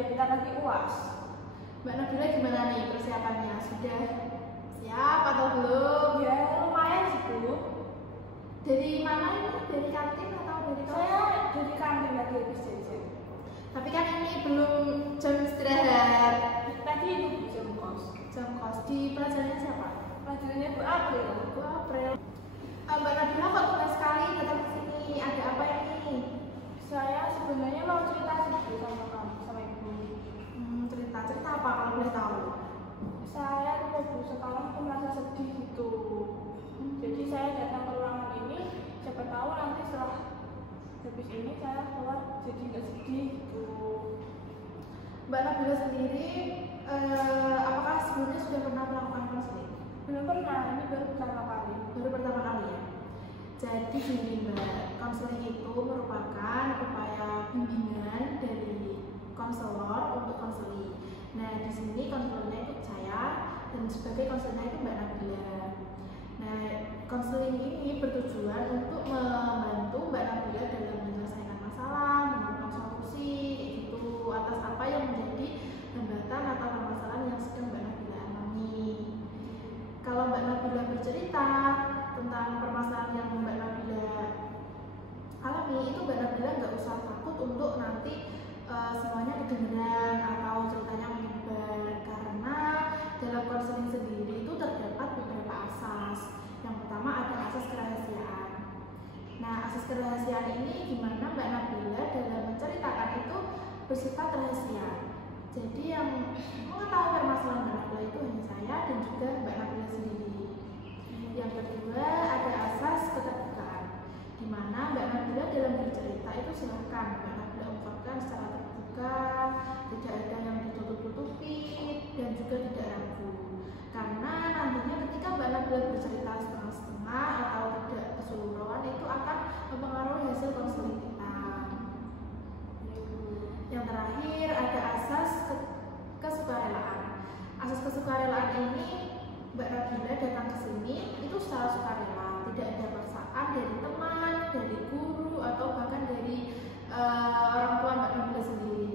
ya kita lagi UAS. Mbak Nabila gimana nih persiapannya? Sudah siap atau belum? Ya lumayan sih Bu. Dari mana ini? Dari kantin atau dari kelas? Saya dari kantin lagi habis jajan. Tapi kan ini belum jam istirahat. Tadi itu Bu jam kos. Jam kos di pelajarannya siapa? Pelajarannya Bu April. Bu April. Mbak Nabila kok tumben sekali datang ke sini? Ada apa ini? Saya sebenarnya mau cerita sedikit sama kamu, sama Ibu. Cerita apa kalau boleh tahu? Saya tuh Bu sekarang tuh merasa sedih gitu. Jadi saya datang ke ruangan ini, siapa tahu nanti setelah habis ini saya keluar jadi nggak sedih gitu. Mbak Nabila sendiri, apakah sebelumnya sudah pernah melakukan konseling? Belum pernah, ini baru pertama kali. Baru pertama kali ya? Jadi gini Mbak, konseling itu merupakan upaya bimbingan dari konselor untuk konseli. Nah di sini konselornya itu saya dan sebagai konselornya itu Mbak Nabila. Nah konseling ini bertujuan untuk membantu Mbak Nabila dalam menyelesaikan masalah, menemukan solusi gitu atas apa yang menjadi hambatan atau permasalahan yang sedang Mbak Nabila alami. Kalau Mbak Nabila bercerita tentang permasalahan yang Mbak Nabila alami, itu Mbak Nabila nggak usah takut untuk nanti semuanya kedengeran atau ceritanya menyebar, karena dalam konseling sendiri itu terdapat beberapa asas. Yang pertama ada asas kerahasiaan. Nah asas kerahasiaan ini gimana Mbak Nabila dalam menceritakan itu bersifat rahasia. Jadi yang mengetahui permasalahan Mbak Nabila itu hanya saya dan juga Mbak Nabila sendiri. Yang kedua ada asas keterbukaan, di mana Mbak Nabila dalam bercerita itu silahkan Mbak Nabila ungkapkan secara terbuka, tidak ada yang ditutup-tutupi dan juga tidak ragu. Karena nantinya ketika Mbak Nabila bercerita setengah-setengah atau tidak keseluruhan itu akan mempengaruhi hasil konseling kita. Yang terakhir ada asas kesukarelaan. Asas kesukarelaan ini Mbak Nabila datang ke sini itu secara sukarela, tidak ada paksaan dari teman, dari guru atau bahkan dari orang tua Mbak Nabila sendiri.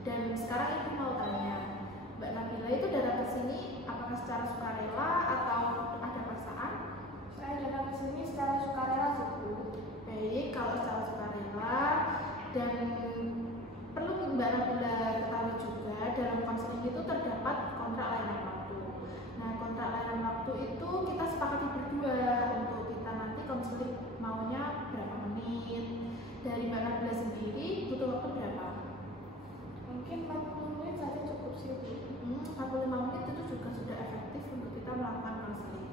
Dan sekarang ibu mau tanya, Mbak Nabila itu datang ke sini apakah secara sukarela atau ada paksaan? Saya datang ke sini secara sukarela sih Bu. Baik, kalau secara sukarela, dan perlu Mbak Nabila ketahui juga dalam konseling itu terdapat kontrak layanan waktu. Nah kontrak layanan waktu itu kita sepakati berdua untuk kita nanti konseling maunya berapa menit. Dari Mbak Nabila sendiri butuh waktu berapa? Mungkin 40 menit saja cukup sih Bu. 45 menit itu juga sudah efektif untuk kita melakukan konseling.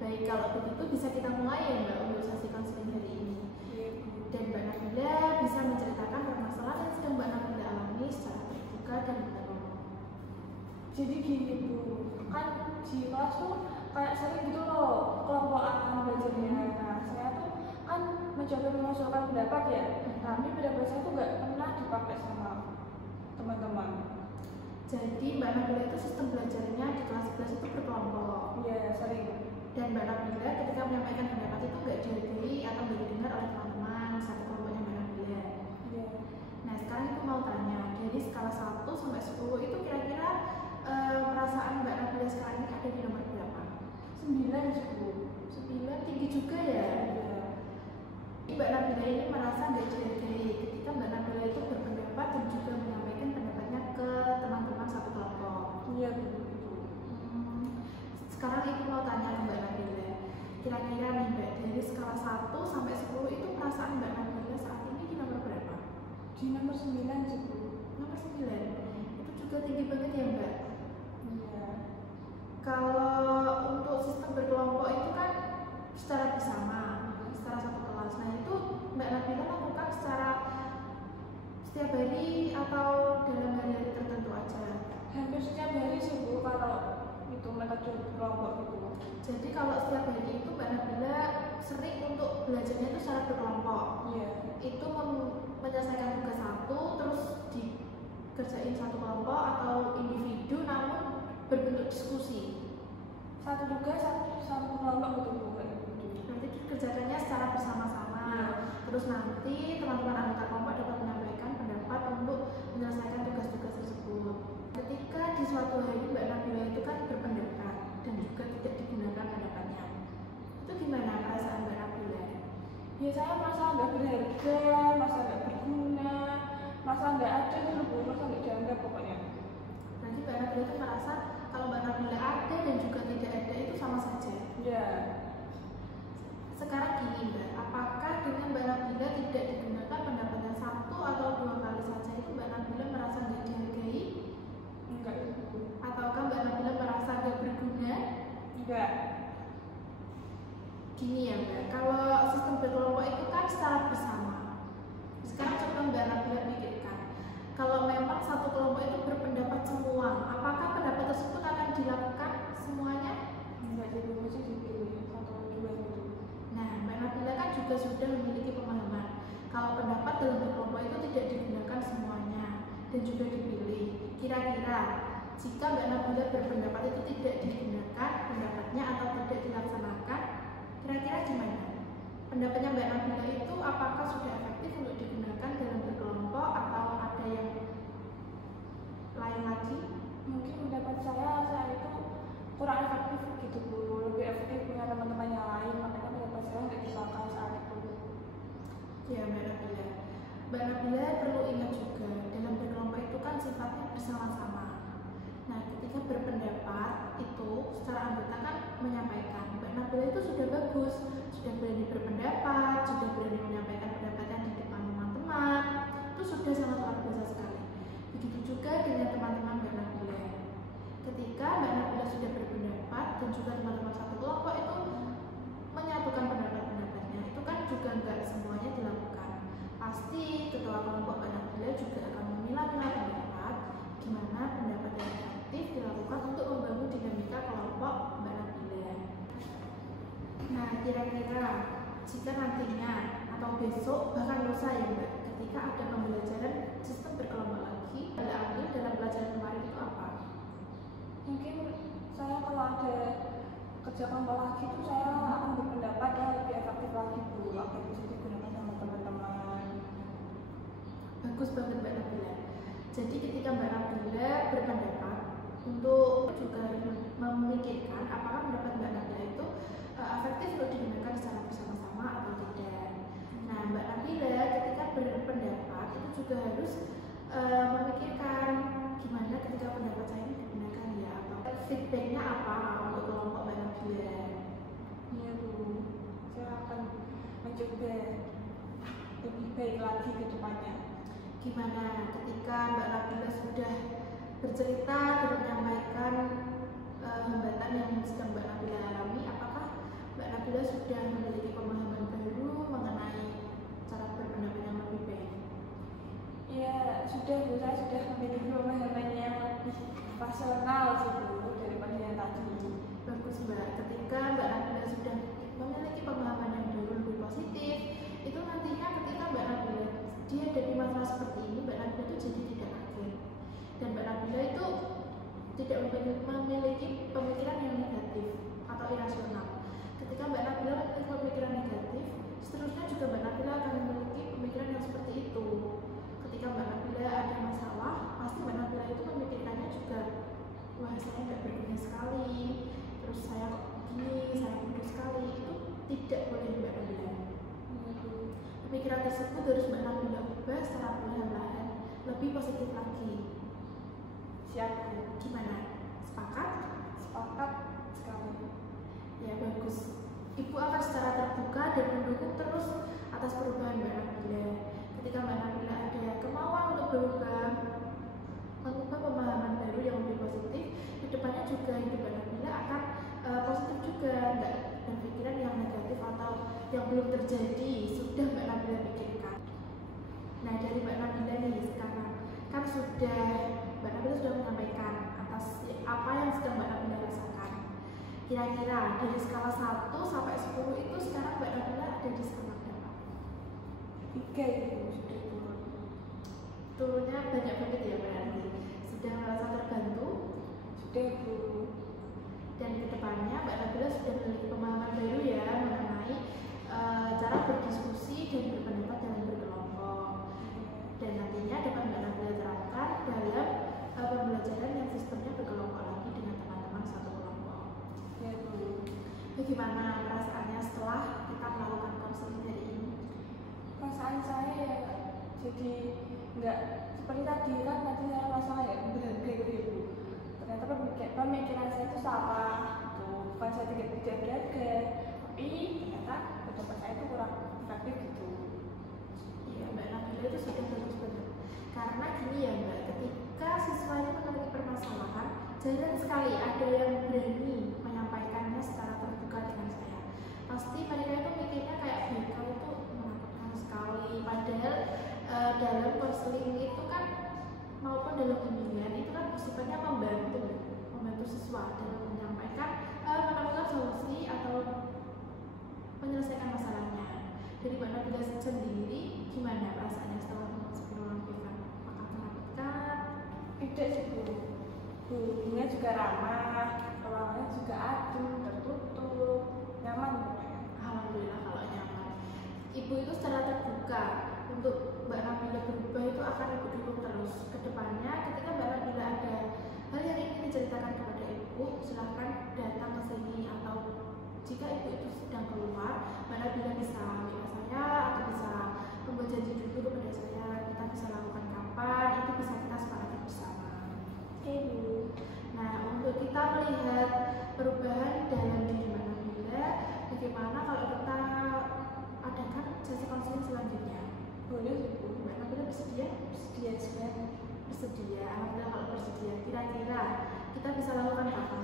Baik, kalau begitu bisa kita mulai ya Mbak untuk sesi konseling hari ini. Dan Mbak Nabila bisa menceritakan permasalahan yang sedang Mbak Nabila alami secara terbuka dan terbuka. Jadi gini Bu, kan di kelas tuh kayak sering gitu loh kelompokan belajarnya. Nah saya tuh kan mencoba mengusulkan pendapat ya, tapi pendapat saya tuh nggak pernah dipakai sama teman-teman. Jadi Mbak Nabila itu sistem belajarnya di kelas-kelas itu berkelompok. Iya sering. Dan Mbak Nabila ketika menyampaikan pendapat itu nggak dihargai atau nggak didengar oleh teman-teman satu kelompoknya Mbak Nabila. Iya. Nah sekarang aku mau tanya, dari skala 1 sampai 10 itu kira-kira perasaan Mbak Nabila sekarang ini ada di nomor berapa? 9 sih Bu. 9, tinggi juga ya? Iya. Mbak Nabila ini merasa nggak dihargai ketika Mbak Nabila itu berpendapat dan juga menyampaikan pendapatnya ke teman-teman satu kelompok. Iya Bu. Sekarang ibu mau tanya ke Mbak Nabila, kira-kira nih Mbak, dari skala 1 sampai 10 itu perasaan Mbak Nabila saat ini di nomor berapa? Di nomor 9 sih Bu. Nomor 9. Itu juga tinggi banget ya Mbak? Iya. Kalau untuk sistem berkelompok itu kan secara bersama, secara satu kelas. Nah itu Mbak Nabila lakukan secara setiap hari atau dalam hari-hari tertentu aja? Hampir setiap hari sih Bu kalau itu metode kelompok gitu. Jadi kalau setiap hari itu Mbak Nabila sering untuk belajarnya itu secara berkelompok. Iya. Itu menyelesaikan tugas satu terus dikerjain satu kelompok atau individu namun berbentuk diskusi. Satu tugas satu kelompok gitu Bu. Nanti dikerjakannya secara bersama-sama. Terus nanti teman-teman anggota kelompok dapat menyampaikan pendapat untuk menyelesaikan tugas-tugas suatu hari Mbak Nabila itu kan berpendapat dan juga tidak digunakan pendapatnya. Itu gimana perasaan Mbak Nabila? Ya saya merasa nggak berharga, merasa nggak berguna, merasa nggak ada gitu, merasa nggak dianggap pokoknya. Nanti Mbak Nabila itu merasa kalau Mbak Nabila ada dan juga tidak ada itu sama saja. Ya. Sekarang gini Mbak, apakah dengan Mbak Nabila tidak digunakan pendapatnya 1 atau 2 kali saja itu Mbak Nabila merasa nggak dihargai? Enggak. Ataukah Mbak Nabila merasa nggak berguna? Enggak. Gini ya Mbak, kalau sistem berkelompok itu kan secara bersama. Sekarang coba Mbak Nabila pikirkan, kalau memang satu kelompok itu berpendapat semua, apakah pendapat tersebut akan dilakukan semuanya? Enggak, jadi masih dipilih 1 atau 2 gitu. Nah, Mbak Nabila kan juga sudah memiliki pemahaman kalau pendapat dalam berkelompok itu tidak digunakan semuanya dan juga dipilih. Kira-kira jika Mbak Nabila berpendapat itu tidak digunakan pendapatnya atau tidak dilaksanakan, kira-kira gimana? Pendapatnya Mbak Nabila itu apakah sudah efektif untuk digunakan dalam berkelompok atau ada yang lain lagi? Mungkin pendapat saya itu kurang efektif gitu Bu, lebih efektif punya teman-teman yang lain, makanya pendapat saya nggak dipakai saat itu. Ya Mbak Nabila, Mbak Nabila perlu ingat juga dalam berkelompok itu kan sifatnya bersama-sama. Nah, ketika berpendapat itu secara anggota kan menyampaikan, Mbak Nabila itu sudah bagus, sudah berani berpendapat, sudah berani menyampaikan pendapatnya di depan teman-teman, itu sudah sangat luar biasa sekali. Begitu juga dengan teman-teman Mbak Nabila. Ketika Mbak Nabila sudah berpendapat dan juga teman-teman satu kelompok itu menyatukan pendapat-pendapatnya, itu kan juga nggak semuanya dilakukan. Pasti ketua kelompok Mbak Nabila juga akan memilah-milah pendapat gimana pendapat yang efektif dilakukan untuk membangun dinamika kelompok Mbak Nabila. Nah, kira-kira jika nantinya atau besok bahkan lusa ya Mbak, ketika ada pembelajaran sistem berkelompok lagi, Mbak ambil dalam pelajaran kemarin itu apa? Mungkin saya kalau ada kerja kelompok lagi itu saya akan berpendapat yang lebih efektif lagi Bu, agar bisa digunakan sama teman-teman. Bagus banget Mbak Nabila. Jadi ketika Mbak Nabila berpendapat untuk juga memikirkan apakah pendapat Mbak Nabila itu efektif untuk digunakan secara bersama-sama atau tidak. Nah, Mbak Nabila ketika berpendapat itu juga harus memikirkan gimana ketika pendapat saya ini digunakan ya, atau feedbacknya apa untuk kelompok Mbak Nabila. Iya Bu, saya akan mencoba lebih baik lagi ke depannya. Gimana ketika Mbak Nabila sudah bercerita dan menyampaikan hambatan yang sedang Mbak Nabila alami, apakah Mbak Nabila sudah memiliki pemahaman baru mengenai cara berpendapat yang lebih baik? Iya, sudah Bu, saya sudah memiliki pemahaman yang lebih rasional sih Bu daripada yang tadi. Bagus Mbak, ketika Mbak Nabila sudah memiliki pemahaman yang baru lebih positif, itu nantinya ketika Mbak Nabila dihadapi masalah seperti ini, Mbak Nabila itu jadi tidak kaget dan Mbak Nabila itu tidak memiliki pemikiran yang negatif atau irasional. Ketika Mbak Nabila memiliki pemikiran negatif, seterusnya juga Mbak Nabila akan memiliki pemikiran yang seperti itu. Ketika Mbak Nabila ada masalah, pasti Mbak Nabila itu memikirkannya juga, wah saya nggak berguna sekali, terus saya kok gini, saya bodoh sekali. Itu tidak boleh Mbak Nabila. Pemikiran tersebut harus Mbak Nabila ubah secara perlahan-lahan lebih positif lagi. Siap Bu. Gimana? Sepakat? Sepakat sekali. Ya bagus. Ibu akan secara terbuka dan mendukung terus atas perubahan Mbak Nabila. Ketika Mbak Nabila ada kemauan untuk berubah, mengubah pemahaman baru yang lebih positif, kedepannya juga hidup Mbak Nabila akan positif juga, nggak berpikiran yang negatif atau yang belum terjadi sudah Mbak Nabila pikirkan. Nah, dari Mbak Nabila nih sekarang kan Mbak Nabila sudah menyampaikan atas apa yang sedang Mbak Nabila rasakan. Kira-kira dari skala 1 sampai 10 itu sekarang Mbak Nabila ada di skala berapa? 3 itu sudah turun. Turunnya banyak banget ya berarti. Sudah merasa terbantu? Sudah Bu. Dan kedepannya Mbak Nabila sudah memiliki pemahaman baru ya mengenai cara berdiskusi dan berpendapat dalam berkelompok. Dan nantinya dapat Mbak Nabila terapkan dalam pembelajaran yang sistemnya berkelompok. bagaimana perasaannya setelah kita melakukan konseling hari ini? Perasaan saya ya jadi nggak seperti tadi kan, tadi saya merasa ya berharga gitu ya Bu. Ternyata pemikiran saya itu salah gitu, bukan saya tidak berharga, tapi ternyata pendapat saya itu kurang efektif gitu. Iya, Mbak Nabila itu sudah bagus banget. Karena gini ya Mbak, ketika siswa itu memiliki permasalahan, jarang sekali ada yang berani menyampaikannya secara terbuka dengan saya. Pasti mereka itu mikirnya kayak BK itu menakutkan sekali. Padahal dalam konseling itu kan maupun dalam bimbingan itu kan sifatnya membantu siswa dalam menyampaikan menemukan solusi atau menyelesaikan masalahnya. Dari Mbak Nabila sendiri, gimana perasaannya setelah memasuki ruang privat? Apakah menakutkan? Tidak sih Bu, gurunya juga ramah, ruangannya juga adem, tertutup, nyaman pokoknya. Alhamdulillah kalau nyaman. Ibu itu secara terbuka untuk Mbak Nabila berubah itu akan Ibu dukung terus ke depannya. Ketika Mbak Nabila ada hal yang ingin diceritakan kepada Ibu, silahkan datang ke sini, atau jika Ibu itu sedang keluar, Mbak Nabila bisa WA saya atau bisa membuat janji dulu kepada saya, kita bisa lakukan kapan, itu bisa kita sepakati bersama. Oke Bu. Nah, untuk kita melihat perubahan dalam diri Mbak Nabila, bagaimana kalau kita adakan sesi konseling selanjutnya? Boleh sih Bu. Mbak Nabila bersedia? Bersedia juga. Bersedia. Alhamdulillah kalau bersedia. Kira-kira kita bisa lakukan kapan?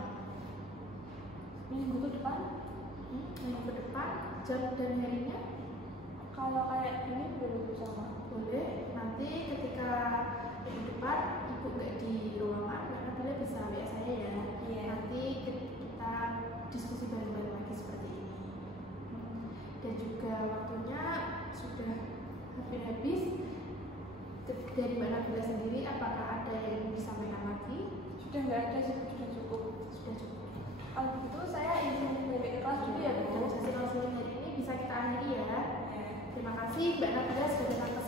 Minggu ke depan? Minggu ke depan, jam dan harinya? Kalau kayak gini boleh Bu sama? Boleh. Nanti ketika minggu depan Ibu nggak di ruangan, Mbak Nabila bisa WA saya ya. Iya. Nanti kita diskusi bareng-bareng lagi seperti ini. Dan juga waktunya sudah hampir habis. Dari Mbak Nabila sendiri, apakah ada yang ingin disampaikan lagi? Sudah nggak ada sih, sudah cukup. Sudah cukup. Kalau begitu saya izin balik ke kelas dulu ya Bu. Dan sesi konseling hari ini bisa kita akhiri ya. Ya. Terima kasih Mbak Nabila sudah datang ke